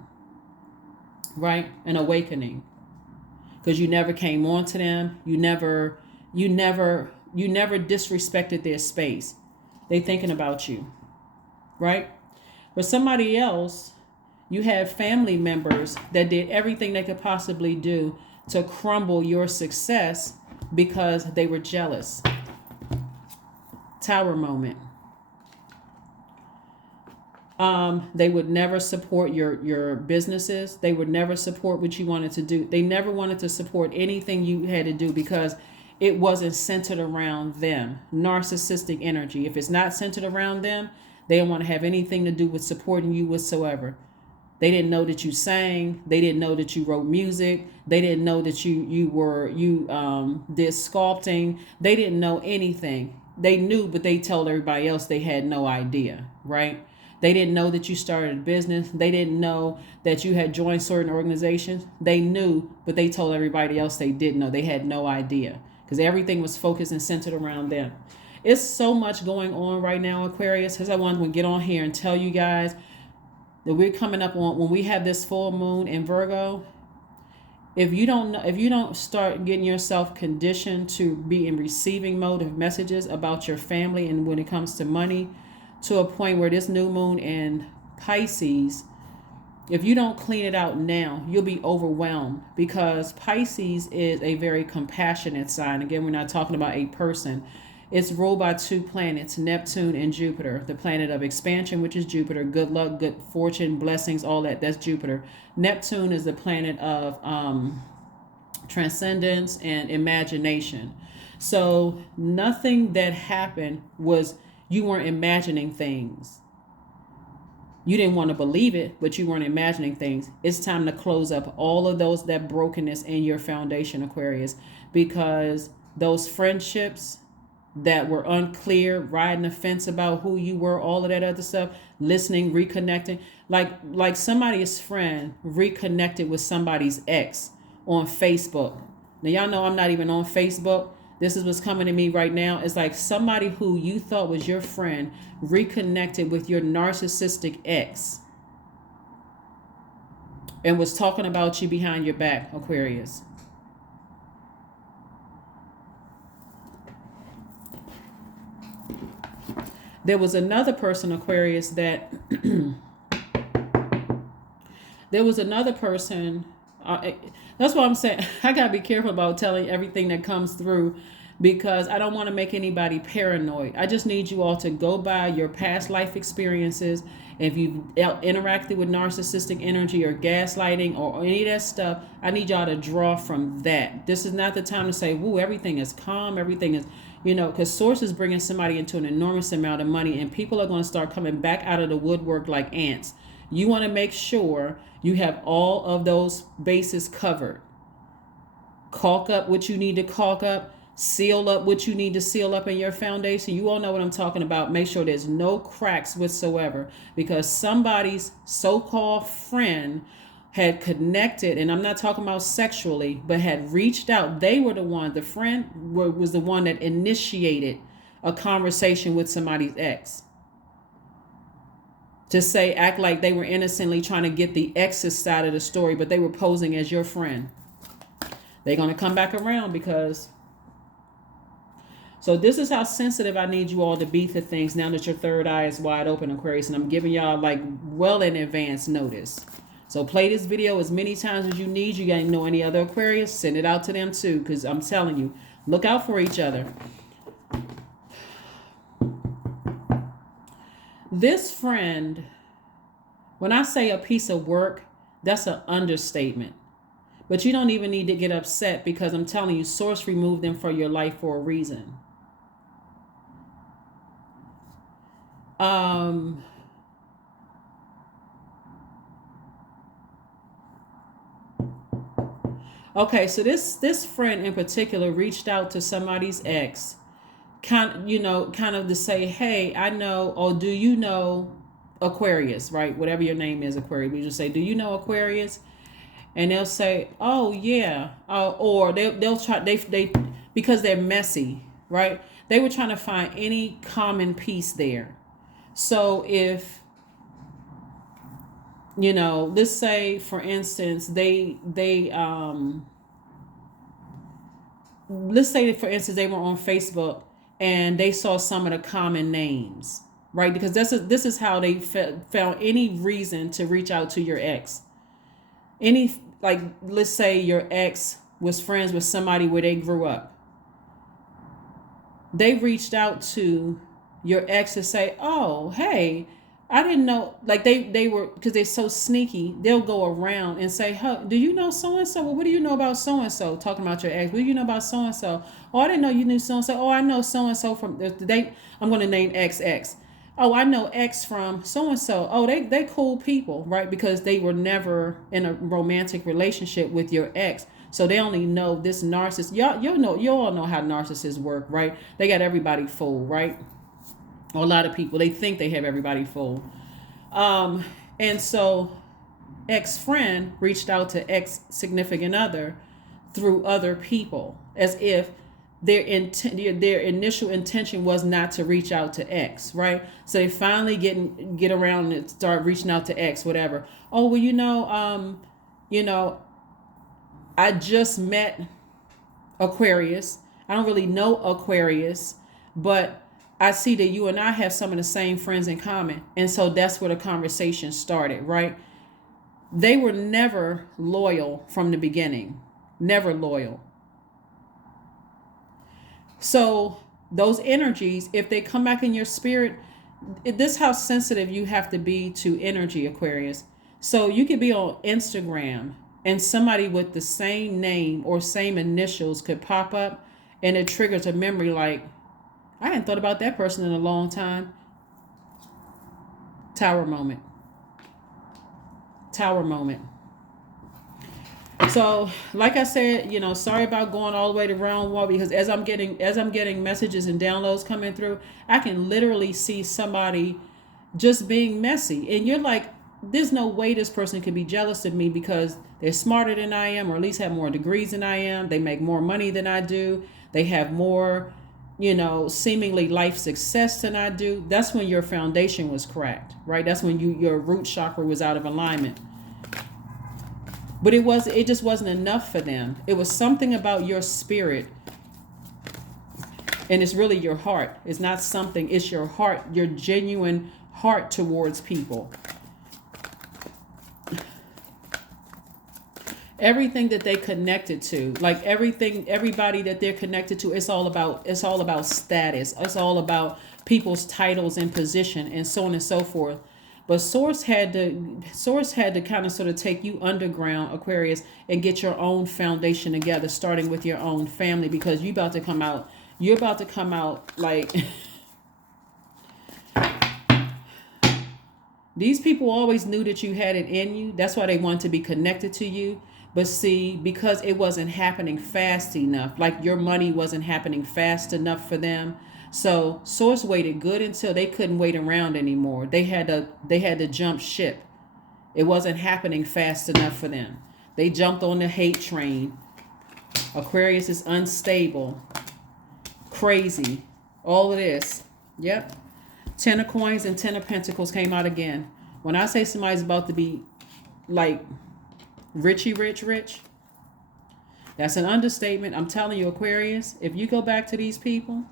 right? An awakening. Because you never came on to them. You never disrespected their space. They thinking about you, right? For somebody else, you have family members that did everything they could possibly do to crumble your success because they were jealous. Tower moment. They would never support your businesses. They would never support what you wanted to do. They never wanted to support anything you had to do because it wasn't centered around them. Narcissistic energy. If it's not centered around them, they don't want to have anything to do with supporting you whatsoever. They didn't know that you sang. They didn't know that you wrote music. They didn't know that you did sculpting. They didn't know anything. They knew, but they told everybody else they had no idea, right? They didn't know that you started a business. They didn't know that you had joined certain organizations. They knew, but they told everybody else they didn't know. They had no idea because everything was focused and centered around them. It's so much going on right now, Aquarius, because I wanted to get on here and tell you guys that we're coming up on, when we have this full moon in Virgo, if you don't start getting yourself conditioned to be in receiving mode of messages about your family and when it comes to money, to a point where this new moon in Pisces, if you don't clean it out now, you'll be overwhelmed, because Pisces is a very compassionate sign. Again, we're not talking about a person. It's ruled by two planets, Neptune and Jupiter. The planet of expansion, which is Jupiter, good luck, good fortune, blessings, all that's Jupiter. Neptune is the planet of transcendence and imagination. So nothing that happened was, you weren't imagining things. You didn't want to believe it, but you weren't imagining things. It's time to close up all of that brokenness in your foundation, Aquarius, because those friendships that were unclear, riding the fence about who you were, all of that other stuff, listening, reconnecting, like somebody's friend reconnected with somebody's ex on Facebook. Now, y'all know I'm not even on Facebook. This is what's coming to me right now. It's like somebody who you thought was your friend reconnected with your narcissistic ex and was talking about you behind your back, Aquarius. There was another person, Aquarius, that there was another person. That's why I'm saying I got to be careful about telling everything that comes through, because I don't want to make anybody paranoid. I just need you all to go by your past life experiences. If you've interacted with narcissistic energy or gaslighting or any of that stuff, I need y'all to draw from that. This is not the time to say, woo, everything is calm, everything is, because Source is bringing somebody into an enormous amount of money, and people are going to start coming back out of the woodwork like ants. You want to make sure you have all of those bases covered. caulk up what you need to caulk up, seal up what you need to seal up in your foundation. You all know what I'm talking about. Make sure there's no cracks whatsoever, because somebody's so-called friend had connected, and I'm not talking about sexually, but had reached out. They were the one, the friend was the one that initiated a conversation with somebody's ex. To say, act like they were innocently trying to get the ex's side of the story, but they were posing as your friend. They're going to come back around because... So this is how sensitive I need you all to be to things now that your third eye is wide open, Aquarius. And I'm giving y'all like well in advance notice. So play this video as many times as you need. You guys know any other Aquarius, send it out to them too. Because I'm telling you, look out for each other. This friend, when I say a piece of work, that's an understatement. But you don't even need to get upset, because I'm telling you, Source removed them from your life for a reason. Okay, so this friend in particular reached out to somebody's ex, kind of to say, hey, I know, or do you know Aquarius, right? Whatever your name is, Aquarius. We just say, do you know Aquarius? And they'll say, oh yeah, or they'll try, they because they're messy, right? They were trying to find any common piece there. So if, let's say for instance, let's say for instance, they were on Facebook and they saw some of the common names, right? Because this is how they found any reason to reach out to your ex. Let's say your ex was friends with somebody where they grew up. They reached out to your ex to say, oh, hey, I didn't know, like they were, because they're so sneaky, they'll go around and say, hey, do you know so-and-so? Well, what do you know about so-and-so? Talking about your ex. What do you know about so-and-so? Oh, I didn't know you knew so-and-so. Oh, I know so-and-so from the date. I'm going to name XX. Oh, I know X from so-and-so. Oh, they cool people, right? Because they were never in a romantic relationship with your ex. So they only know this narcissist. You all know how narcissists work, right? They got everybody fooled, right? Or a lot of people, they think they have everybody fooled. And so ex-friend reached out to ex-significant other through other people, as if their initial intention was not to reach out to X, right? So they finally get around and start reaching out to X, whatever. Oh, well, I just met Aquarius. I don't really know Aquarius, but I see that you and I have some of the same friends in common. And so that's where the conversation started, right? They were never loyal from the beginning, never loyal. So those energies, if they come back in your spirit, this is how sensitive you have to be to energy, Aquarius. So you could be on Instagram and somebody with the same name or same initials could pop up, and it triggers a memory like, I hadn't thought about that person in a long time. Tower moment. Tower moment. So, like I said, sorry about going all the way to round one, because as I'm getting messages and downloads coming through, I can literally see somebody just being messy. And you're like, there's no way this person could be jealous of me because they're smarter than I am, or at least have more degrees than I am. They make more money than I do. They have more, seemingly life success than I do. That's when your foundation was cracked, right? That's when your root chakra was out of alignment. But it just wasn't enough for them. It was something about your spirit. And it's really your heart. It's not something, it's your heart, your genuine heart towards people. Everything that they connected to, like everybody that they're connected to, it's all about status. It's all about people's titles and position and so on and so forth. But Source had to kind of sort of take you underground, Aquarius, and get your own foundation together, starting with your own family, because you're about to come out like these people always knew that you had it in you. That's why they wanted to be connected to you. But see, because it wasn't happening fast enough, like your money wasn't happening fast enough for them. So Source waited good until they couldn't wait around anymore. They had to jump ship. It wasn't happening fast enough for them. They jumped on the hate train. Aquarius is unstable, crazy, all of this. Yep. 10 of coins and 10 of pentacles came out again. When I say somebody's about to be like rich, that's an understatement. I'm telling you, Aquarius, if you go back to these people,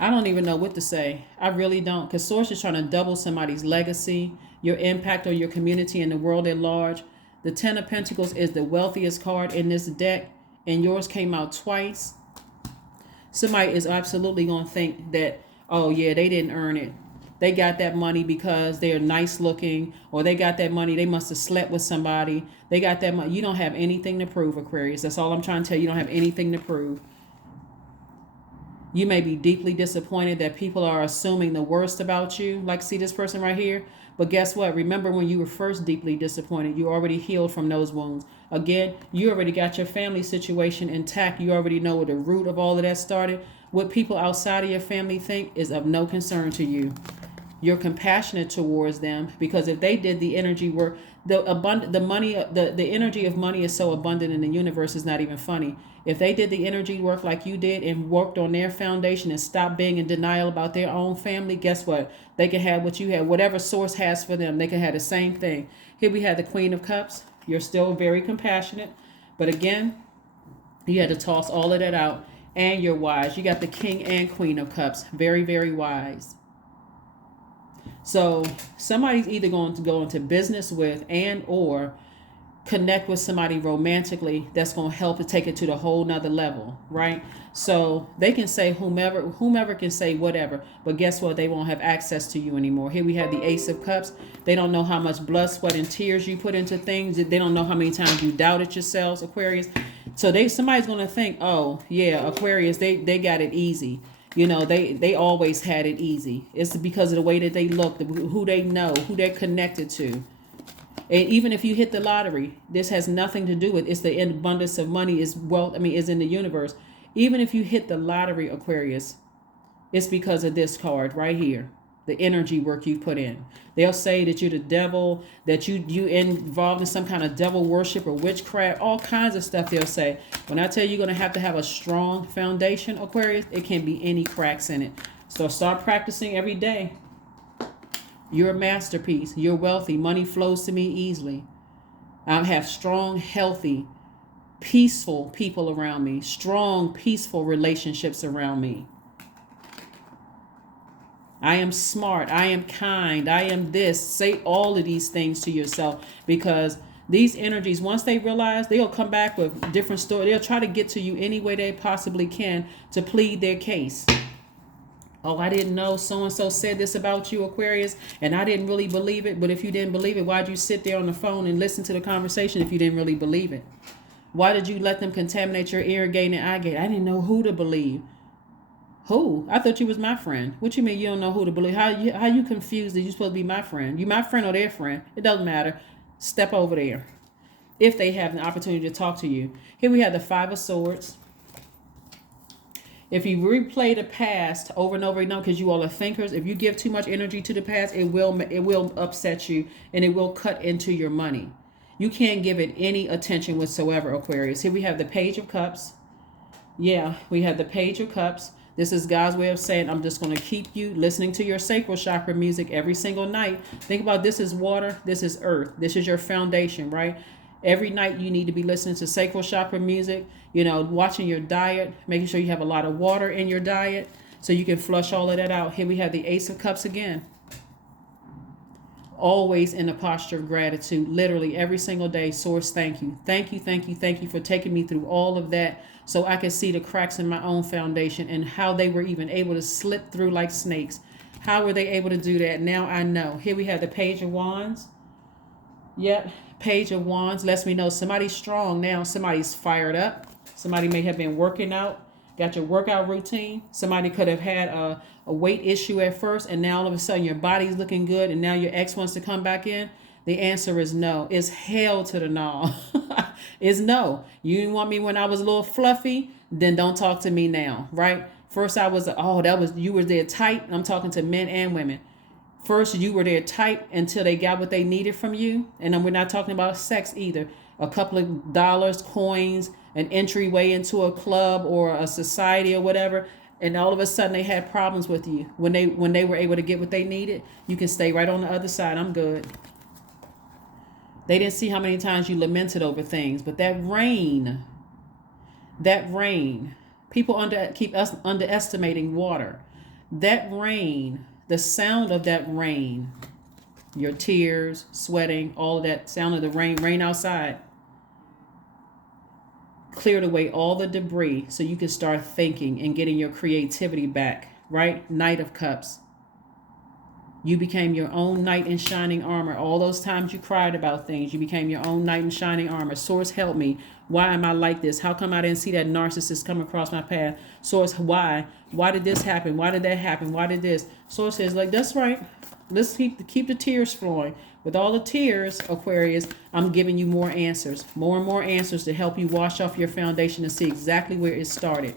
I don't even know what to say. I really don't. Because Source is trying to double somebody's legacy, your impact on your community and the world at large. The 10 of Pentacles is the wealthiest card in this deck, and yours came out twice. Somebody is absolutely going to think that, oh yeah, they didn't earn it. They got that money because they're nice looking, or they got that money, they must have slept with somebody. They got that money. You don't have anything to prove, Aquarius. That's all I'm trying to tell you. You don't have anything to prove. You may be deeply disappointed that people are assuming the worst about you. Like, see this person right here? But guess what? Remember when you were first deeply disappointed, you already healed from those wounds. Again, you already got your family situation intact. You already know where the root of all of that started. What people outside of your family think is of no concern to you. You're compassionate towards them, because if they did the energy work, the energy of money is so abundant in the universe, is not even funny. If they did the energy work like you did and worked on their foundation and stopped being in denial about their own family, guess what? They can have what you have. Whatever Source has for them, they can have the same thing. Here we have the Queen of Cups. You're still very compassionate, but again, you had to toss all of that out, and you're wise. You got the King and Queen of Cups. Very, very wise. So somebody's either going to go into business with and or connect with somebody romantically that's going to help to take it to the whole nother level, right? So they can say whomever can say whatever, but guess what? They won't have access to you anymore. Here we have the Ace of Cups. They don't know how much blood, sweat, and tears you put into things. They don't know how many times you doubted yourselves, Aquarius. So somebody's going to think, oh yeah, Aquarius, they got it easy. You know, they always had it easy. It's because of the way that they look, who they know, who they're connected to. And even if you hit the lottery, this has nothing to do with, it's the abundance of money is wealth, is in the universe. Even if you hit the lottery, Aquarius, it's because of this card right here. The energy work you put in. They'll say that you're the devil, that you involved in some kind of devil worship or witchcraft, all kinds of stuff they'll say. When I tell you you're going to have a strong foundation, Aquarius, it can't be any cracks in it. So start practicing every day. You're a masterpiece. You're wealthy. Money flows to me easily. I have strong, healthy, peaceful people around me. Strong, peaceful relationships around me. I am smart. I am kind. I am this. Say all of these things to yourself, because these energies, once they realize, they'll come back with different stories. They'll try to get to you any way they possibly can to plead their case. Oh, I didn't know so-and-so said this about you, Aquarius, and I didn't really believe it. But if you didn't believe it, why'd you sit there on the phone and listen to the conversation if you didn't really believe it? Why did you let them contaminate your ear gate and eye gate? I didn't know who to believe. Who? I thought you was my friend. What you mean you don't know who to believe? How you confused that you supposed to be my friend? You my friend or their friend? It doesn't matter. Step over there if they have an opportunity to talk to you. Here we have the Five of Swords. If you replay the past over and over again, because you all are thinkers, if you give too much energy to the past, it will upset you, and it will cut into your money. You can't give it any attention whatsoever, Aquarius. Here we have the Page of Cups. Yeah, we have the Page of Cups. This is God's way of saying, I'm just going to keep you listening to your sacral chakra music every single night. Think about this is water, this is earth, this is your foundation, right? Every night you need to be listening to sacral chakra music, watching your diet, making sure you have a lot of water in your diet so you can flush all of that out. Here we have the Ace of Cups again. Always in a posture of gratitude, literally every single day. Source, thank you. Thank you, thank you, thank you for taking me through all of that so I can see the cracks in my own foundation and how they were even able to slip through like snakes. How were they able to do that? Now I know. Here we have the Page of Wands. Yep, Page of Wands lets me know somebody's strong now. Somebody's fired up. Somebody may have been working out, got your workout routine. Somebody could have had a weight issue at first, and now all of a sudden your body's looking good, and now your ex wants to come back in. The answer is no. It's hell to the no. It's no. You didn't want me when I was a little fluffy, then don't talk to me now, right? First I was, you were there tight. I'm talking to men and women. First, you were there tight until they got what they needed from you. And then we're not talking about sex either. A couple of dollars, coins, an entryway into a club or a society or whatever. And all of a sudden they had problems with you. When they were able to get what they needed, you can stay right on the other side. I'm good. They didn't see how many times you lamented over things. But that rain, people keep us underestimating water. That rain, the sound of that rain, your tears, sweating, all of that sound of the rain outside, cleared away all the debris so you can start thinking and getting your creativity back, right? Knight of Cups. You became your own knight in shining armor. All those times you cried about things, you became your own knight in shining armor. Source, help me. Why am I like this? How come I didn't see that narcissist come across my path? Source, why? Why did this happen? Why did that happen? Why did this? Source says, like, that's right. Let's keep the tears flowing. With all the tears, Aquarius, I'm giving you more answers. More and more answers to help you wash off your foundation and see exactly where it started.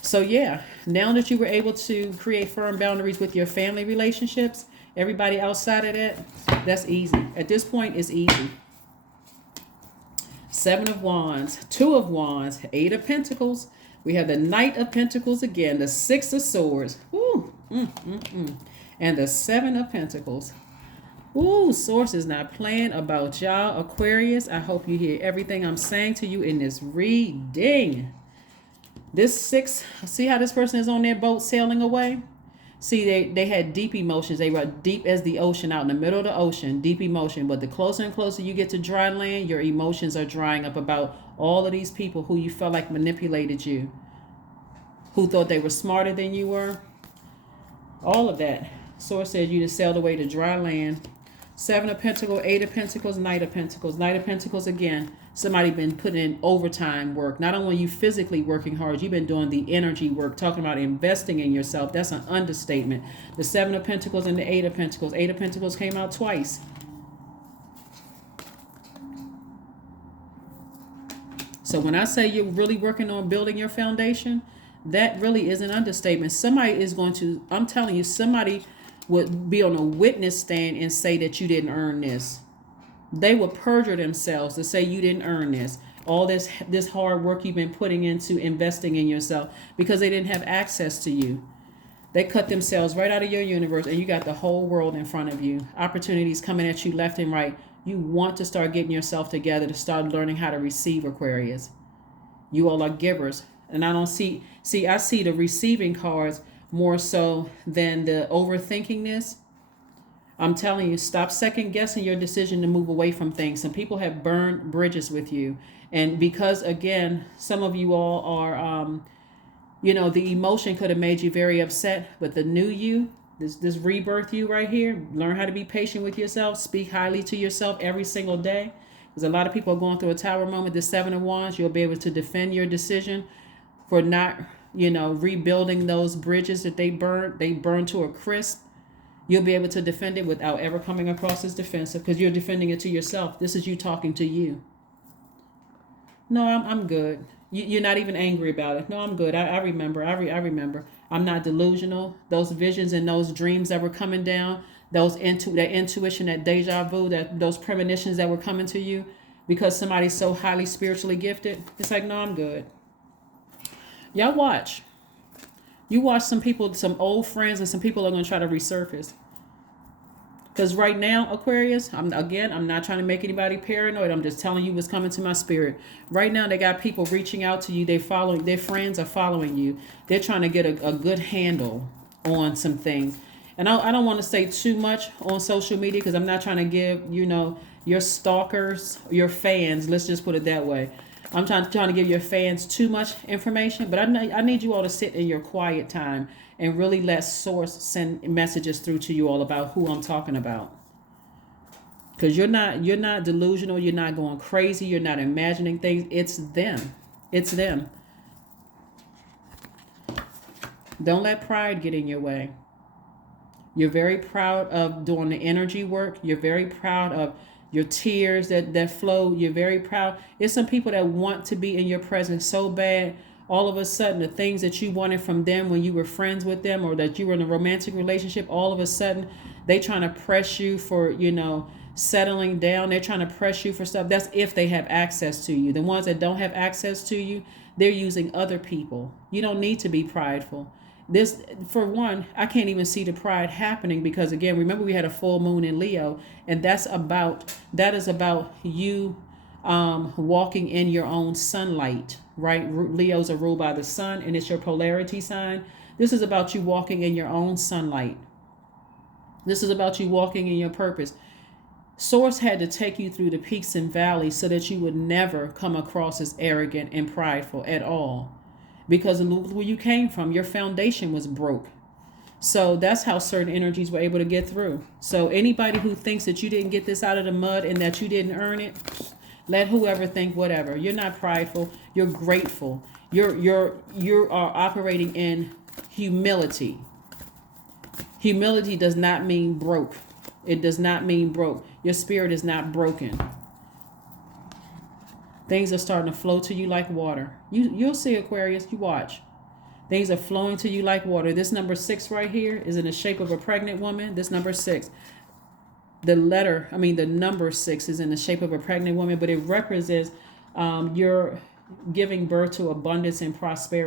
So yeah, now that you were able to create firm boundaries with your family relationships, everybody outside of that, that's easy. At this point, it's easy. 7 of Wands, 2 of Wands, 8 of Pentacles. We have the Knight of Pentacles again, the 6 of Swords, and the 7 of Pentacles. Ooh, Source is not playing about y'all, Aquarius. I hope you hear everything I'm saying to you in this reading. This 6, see how this person is on their boat sailing away? See, they had deep emotions. They were deep as the ocean, out in the middle of the ocean, deep emotion. But the closer and closer you get to dry land, your emotions are drying up about all of these people who you felt like manipulated you, who thought they were smarter than you were. All of that. Source says you just sailed away to dry land. 7 of Pentacles, 8 of Pentacles, Knight of Pentacles. Knight of Pentacles again. Somebody been putting in overtime work. Not only you physically working hard, you've been doing the energy work, talking about investing in yourself. That's an understatement. The 7 of Pentacles and the 8 of Pentacles. 8 of Pentacles came out twice. So when I say you're really working on building your foundation, that really is an understatement. Somebody is going to, I'm telling you, somebody would be on a witness stand and say that you didn't earn this. They would perjure themselves to say you didn't earn this. All this hard work you've been putting into investing in yourself, because they didn't have access to you. They cut themselves right out of your universe, and you got the whole world in front of you. Opportunities coming at you left and right. You want to start getting yourself together to start learning how to receive, Aquarius. You all are givers. And I don't I see the receiving cards more so than the overthinkingness. I'm telling you, stop second guessing your decision to move away from things. Some people have burned bridges with you. And because, again, some of you all are, the emotion could have made you very upset. But the new you, this rebirth you right here, learn how to be patient with yourself. Speak highly to yourself every single day. Because a lot of people are going through a tower moment. The 7 of Wands, you'll be able to defend your decision for not, rebuilding those bridges that they burned to a crisp. You'll be able to defend it without ever coming across as defensive, because you're defending it to yourself. This is you talking to you. No, I'm good. You're not even angry about it. No, I'm good. I remember. I remember. I'm not delusional. Those visions and those dreams that were coming down, that intuition, that deja vu, those premonitions that were coming to you because somebody's so highly spiritually gifted. It's like, no, I'm good. Y'all watch. You watch some people, some old friends, and some people are going to try to resurface. Because right now, Aquarius, I'm not trying to make anybody paranoid. I'm just telling you what's coming to my spirit. Right now, they got people reaching out to you. Their friends are following you. They're trying to get a good handle on some things. And I don't want to say too much on social media, because I'm not trying to give, your stalkers, your fans, let's just put it that way. I'm trying to give your fans too much information, but I need you all to sit in your quiet time and really let Source send messages through to you all about who I'm talking about. Because you're not delusional, you're not going crazy, you're not imagining things. It's them. It's them. Don't let pride get in your way. You're very proud of doing the energy work. You're very proud of your tears that flow. You're very proud. It's some people that want to be in your presence so bad. All of a sudden, the things that you wanted from them when you were friends with them or that you were in a romantic relationship, all of a sudden, they trying to press you for, settling down. They're trying to press you for stuff. That's if they have access to you. The ones that don't have access to you, they're using other people. You don't need to be prideful. This, for one, I can't even see the pride happening because, again, remember we had a full moon in Leo, and that is about you walking in your own sunlight, right? Leos are ruled by the sun, and it's your polarity sign. This is about you walking in your own sunlight. This is about you walking in your purpose. Source had to take you through the peaks and valleys so that you would never come across as arrogant and prideful at all. Because look where you came from, your foundation was broke. So that's how certain energies were able to get through. So anybody who thinks that you didn't get this out of the mud and that you didn't earn it, let whoever think whatever. You're not prideful. You're grateful. You are operating in humility. Humility does not mean broke. It does not mean broke. Your spirit is not broken. Things are starting to flow to you like water. You'll see, Aquarius. You watch. Things are flowing to you like water. This number 6 right here is in the shape of a pregnant woman. This number 6. The number 6 is in the shape of a pregnant woman, but it represents you're giving birth to abundance and prosperity.